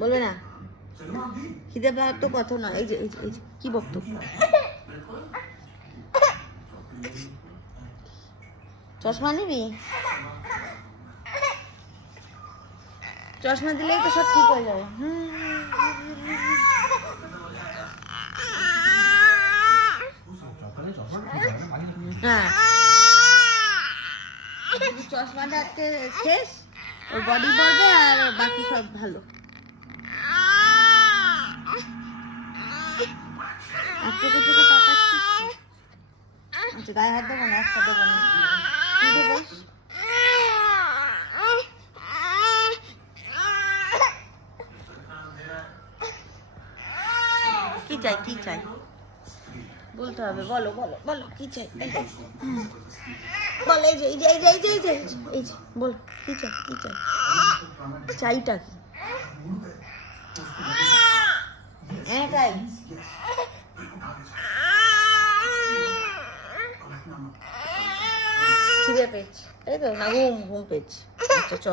বলবে না খিদে পাওয়ার তো কথা নয়। এই যে এই যে এই যে কি বক্তব্য। চশমা নিবি? চশমা দিলেই তো সব ঠিক হয়ে যাবে। হ্যাঁ চশমাটা আজকে শেষ, ওর বডি পড়বে আর বাকি সব ভালো। আজকে থেকে তাকাচ্ছিস? আচ্ছা গায়ে হাত দেবো না, একটা দেবো না। কি দেবো? কি চাই কি চাই বলতে হবে। বলো বলো বলো কি চাই। বল এই যে এই যে এই যে এই যে এই যে এই যে বল কি চাই কি চাই। চাইটা কি? এটাই খিদে পেয়েছি তাই তো, না ঘুম ঘুম পেয়েছি। আচ্ছা চ।